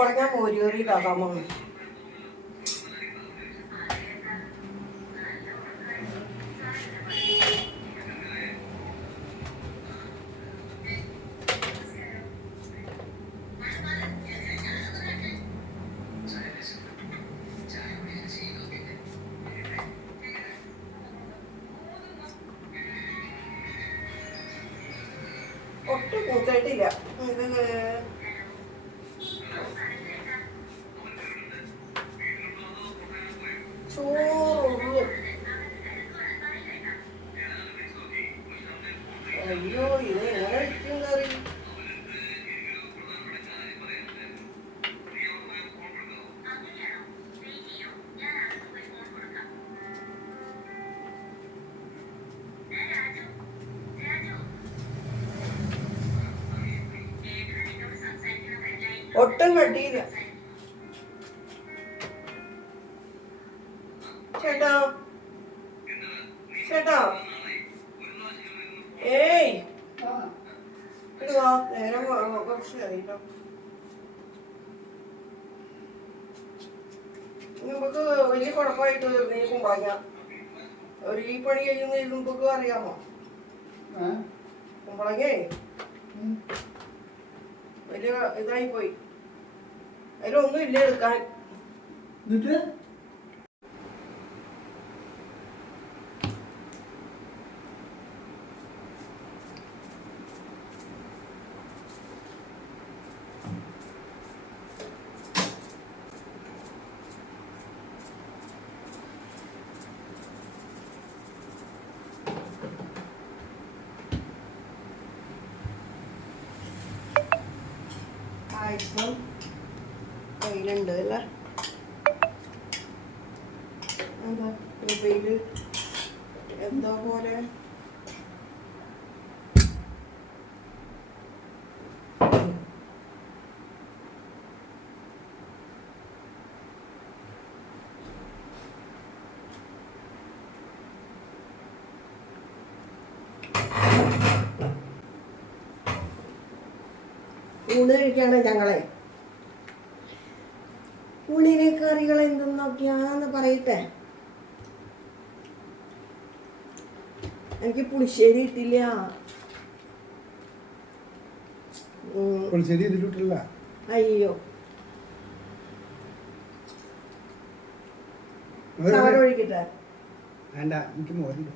കുമ്പളങ്ങ മോരിയോറി പോകുന്നു ഒട്ടും മൂത്തായിട്ടില്ല ചോറുള്ളു അയ്യോ ഇത് എങ്ങനെ കറി? ഒട്ടും കട്ടിയില്ല ചേട്ടാ ചേട്ടാ ഏയ്. നേരം കുറച്ച് കഴിയട്ടോ നമുക്ക് വലിയ കുഴപ്പമായിട്ട് നീ കുമ്പാങ്ങ ഒരു ഈ പണി കഴിയുന്ന ഇത് നമുക്ക് അറിയാമോ? കുമ്പളങ്ങേ. വലിയ ഇതായി പോയി. അതിലൊന്നും ഇല്ല എടുക്കാൻ. എന്നിട്ട്? പായസം കയ്യിലുണ്ട് അല്ലേ എന്താ മൊബൈൽ എന്തോ പോലെ ഊണ് കഴിക്കാണ് ഞങ്ങളെ. ഊണിനെ കറികൾ എന്തെന്നൊക്കെയാന്ന് പറയട്ടെ. എനിക്ക് പുളിശ്ശേരി ഇട്ടില്ല. പുളിശ്ശേരി ഇതിലിട്ടില്ല അയ്യോ. ചാറ് ഒഴിക്കട്ടെ? വേണ്ട എനിക്ക് മോരുണ്ട്.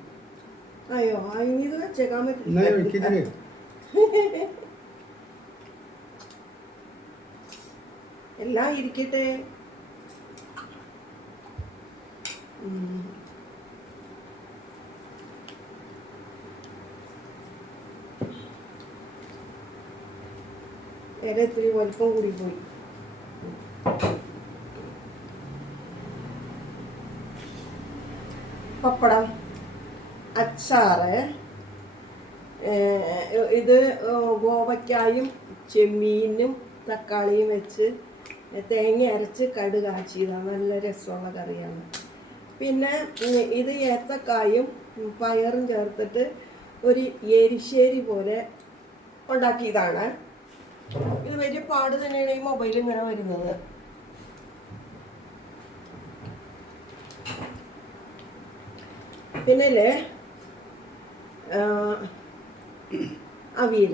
അയ്യോ ഇനി ഇത് വെച്ചേക്കാൻ പറ്റില്ല. എല്ലാം ഇരിക്കട്ടെ. വേറെ ഇത്തിരി വലിപ്പം കൂടി പോയി പപ്പടം അച്ചാറ് ഇത് ഗോവയ്ക്കായും ചെമ്മീനും തക്കാളിയും വെച്ച് തേങ്ങ അരച്ച് കടു കാച്ചിയതാണ് നല്ല രസമുള്ള കറിയാണ്. പിന്നെ ഇത് ഏത്തക്കായും പയറും ചേർത്തിട്ട് ഒരു എരിശ്ശേരി പോലെ ഉണ്ടാക്കിയതാണ്. ഇത് വലിയ പാട് തന്നെയാണ് ഈ മൊബൈൽ ഇങ്ങനെ വരുന്നത്. പിന്നല്ലേ അവിയൽ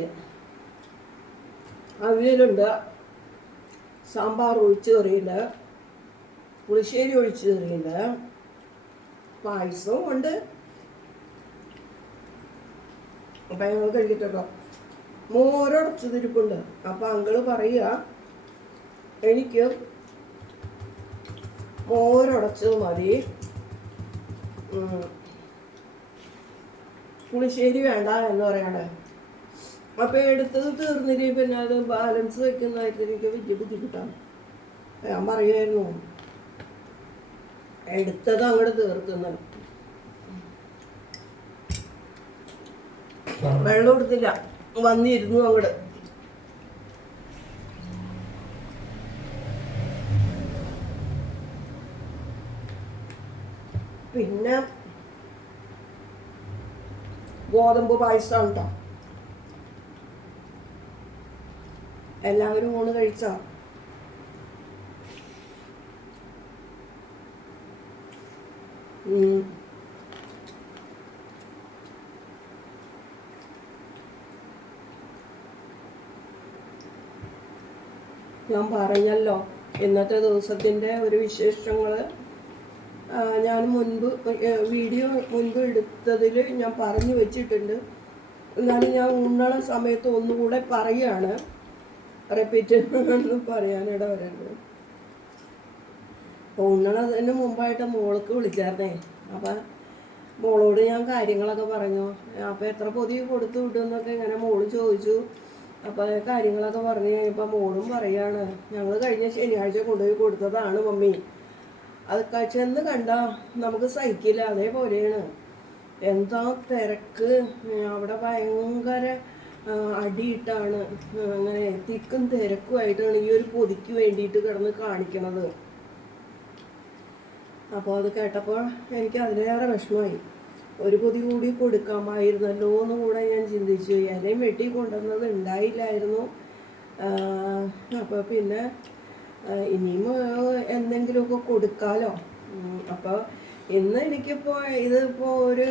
അവിയലുണ്ട്. സാമ്പാർ ഒഴിച്ച് പുളിശ്ശേരി ഒഴിച്ച് കറിയുണ്ട് പായസവും ഉണ്ട്. അപ്പം ഞങ്ങൾ കഴിക്കട്ടോ മോരടച്ചതിരിപ്പുണ്ട് അപ്പം അങ്കിൾ പറയുക എനിക്ക് മോരടച്ചത് മതി. പുളിശ്ശേരി വേണ്ട എന്ന് പറയണേ അപ്പൊ എടുത്തത് തീർന്നില്ലേ? പിന്നെ അത് ബാലൻസ് വെക്കുന്നതായിട്ട് എനിക്ക് വലിയ ബുദ്ധിമുട്ടാണ്. ഞാൻ പറയുമായിരുന്നു എടുത്തത് അങ്ങോട്ട് തീർക്കുന്നത് വെള്ളം എടുത്തില്ല വന്നിരുന്നു അങ്ങോട്ട് പിന്നെ ഗോതമ്പ് പായസം ഉണ്ടോ എല്ലാവരും ഊണ് കഴിച്ചോ? ഞാൻ പറഞ്ഞല്ലോ ഇന്നത്തെ ദിവസത്തിന്റെ ഒരു വിശേഷങ്ങൾ. ഞാൻ മുൻപ് വീഡിയോ മുൻപ് എടുത്തതിൽ ഞാൻ പറഞ്ഞു വെച്ചിട്ടുണ്ട്. എന്നാലും ഞാൻ ഉണ്ണണ സമയത്ത് ഒന്നുകൂടെ പറയുകയാണ് റിപ്പീറ്റ് എന്ന് പറയാനിട വരേണ്ടത് ഉണ്ണണതിന് മുമ്പായിട്ട് മോൾക്ക് വിളിച്ചായിരുന്നേ. അപ്പം മോളോട് ഞാൻ കാര്യങ്ങളൊക്കെ പറഞ്ഞു. അപ്പോൾ എത്ര പൊതി കൊടുത്തു വിടുമെന്നൊക്കെ ഇങ്ങനെ മോൾ ചോദിച്ചു. അപ്പോൾ കാര്യങ്ങളൊക്കെ പറഞ്ഞു കഴിഞ്ഞപ്പോൾ മോളും പറയാണ് ഞങ്ങൾ കഴിഞ്ഞ ശനിയാഴ്ച കൊണ്ടുപോയി കൊടുത്തതാണ് മമ്മി. അത് ചെന്ന് കണ്ട നമുക്ക് സഹിക്കില്ല. അതേപോലെയാണ്. എന്താ തിരക്ക്. അവിടെ ഭയങ്കര അടിയിട്ടാണ് അങ്ങനെ തിക്കും തിരക്കുമായിട്ടാണ് ഈ ഒരു പൊതിക്ക് വേണ്ടിയിട്ട് കിടന്ന് കാണിക്കണത്. അപ്പോൾ അത് കേട്ടപ്പോൾ എനിക്ക് അതിലേറെ വിഷമമായി. ഒരു പൊതി കൂടി കൊടുക്കാമായിരുന്നല്ലോ എന്ന് കൂടെ ഞാൻ ചിന്തിച്ചു. ഇലയും വെട്ടി കൊണ്ടുവന്നത് ഉണ്ടായില്ലായിരുന്നു. അപ്പോൾ പിന്നെ ഇനിയും എന്തെങ്കിലുമൊക്കെ കൊടുക്കാലോ. അപ്പോൾ ഇന്ന് എനിക്കിപ്പോൾ ഇതിപ്പോൾ ഒരു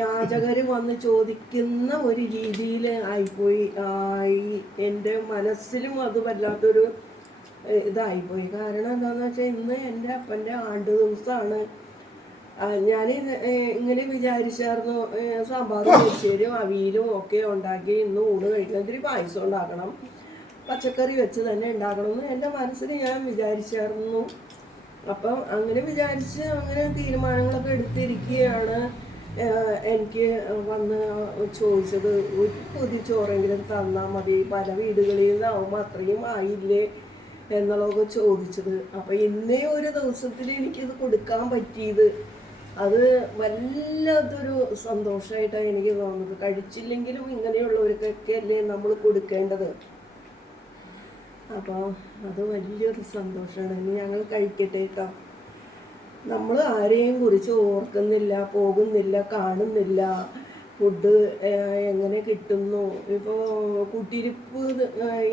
യാചകർ വന്ന് ചോദിക്കുന്ന ഒരു രീതിയിൽ ആയിപ്പോയി. ആയി എന്റെ മനസ്സിലും അത് വല്ലാത്തൊരു ഇതായിപ്പോയി. കാരണം എന്താണെന്ന് വെച്ചാൽ ഇന്ന് എന്റെ അപ്പന്റെ ആണ്ട് ദിവസമാണ് ഞാൻ ഇങ്ങനെ വിചാരിച്ചായിരുന്നു സാമ്പാറും പുളിശ്ശേരിയും അവിയലും ഒക്കെ ഉണ്ടാക്കി ഇന്ന് ഊണ് കഴിക്കണം. ഇത്തിരി പായസം ഉണ്ടാക്കണം. പച്ചക്കറി വെച്ച് തന്നെ ഉണ്ടാക്കണമെന്ന് എന്റെ മനസ്സിൽ ഞാൻ വിചാരിച്ചായിരുന്നു. അപ്പം അങ്ങനെ വിചാരിച്ച് അങ്ങനെ തീരുമാനങ്ങളൊക്കെ എടുത്തിരിക്കുകയാണ്. എനിക്ക് വന്ന് ചോദിച്ചത് ഒരു പൊതി ചോറെങ്കിലും തന്നാൽ മതി. പല വീടുകളിൽ നിന്നാവുമ്പോൾ അത്രയും ആയില്ലേ എന്നുള്ളതൊക്കെ ചോദിച്ചത്. അപ്പം ഇന്നേ ഒരു ദിവസത്തിൽ എനിക്കിത് കൊടുക്കാൻ പറ്റിയത്. അത് വല്ലാത്തൊരു സന്തോഷമായിട്ടാണ് എനിക്ക് തോന്നുന്നത്. കഴിച്ചില്ലെങ്കിലും ഇങ്ങനെയുള്ളവർക്കൊക്കെ അല്ലേ നമ്മൾ കൊടുക്കേണ്ടത്. അപ്പോൾ അത് വലിയൊരു സന്തോഷമാണ് ഇനി ഞങ്ങൾ കഴിക്കട്ടെ കേട്ടോ. നമ്മൾ ആരെയും കുറിച്ച് ഓർക്കുന്നില്ല പോകുന്നില്ല കാണുന്നില്ല. ഫുഡ് എങ്ങനെ കിട്ടുന്നു? ഇപ്പോൾ കുട്ടിരിപ്പ്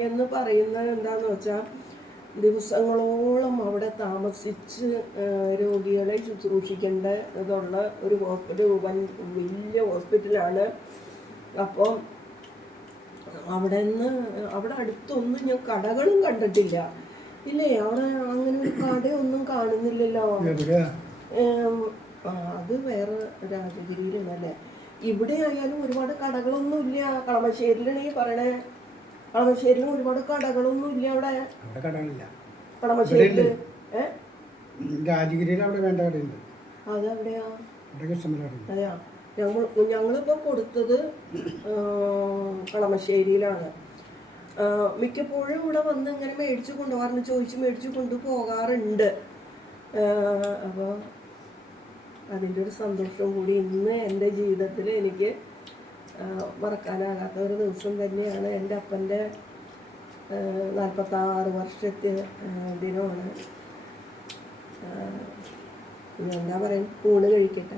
എന്ന് പറയുന്ന എന്താന്ന് വെച്ചാൽ ദിവസങ്ങളോളം അവിടെ താമസിച്ച് രോഗികളെ ശുശ്രൂഷിക്കേണ്ട ഇതുള്ള ഒരു ഹോസ്പിറ്റൽ വൻ വലിയ ഹോസ്പിറ്റലാണ്. അപ്പോൾ അവിടെ നിന്ന് അവിടെ അടുത്തൊന്നും ഞാൻ കടകളും കണ്ടിട്ടില്ല. ഇല്ലേ? അവിടെ അങ്ങനെ ഒരു കടയൊന്നും കാണുന്നില്ലല്ലോ. അത് വേറെ രാജഗിരിയിലാണല്ലേ ഇവിടെ ആയാലും ഒരുപാട് കടകളൊന്നും ഇല്ല. കളമശ്ശേരിയിലാണ് ഈ പറയണേ. കളമശ്ശേരിയിൽ ഒരുപാട് കടകളൊന്നും ഇല്ല അവിടെ. കടകളില്ല. കളമശ്ശേരിയിൽ ഏ? രാജഗിരിയിൽ അവിടെ വേണ്ട കടയുണ്ട്. അതെവിടെയാ? അതെയാ? ഞങ്ങൾ ഞങ്ങളിപ്പോൾ കൊടുത്തത് കളമശ്ശേരിയിലാണ്. മിക്കപ്പോഴും ഇവിടെ വന്ന് ഇങ്ങനെ മേടിച്ചു കൊണ്ടുപോകാറുണ്ട് ചോദിച്ച് മേടിച്ചു കൊണ്ടുപോകാറുണ്ട്. അപ്പോൾ അതിന്റെ ഒരു സന്തോഷം കൂടി ഇന്ന് എന്റെ ജീവിതത്തിൽ എനിക്ക് മറക്കാനാകാത്ത ഒരു ദിവസം തന്നെയാണ് എന്റെ അപ്പന്റെ നാൽപ്പത്താറ് വർഷത്തെ ദിനമാണ്. എന്താ പറയുക? ഊണ് കഴിക്കട്ടെ.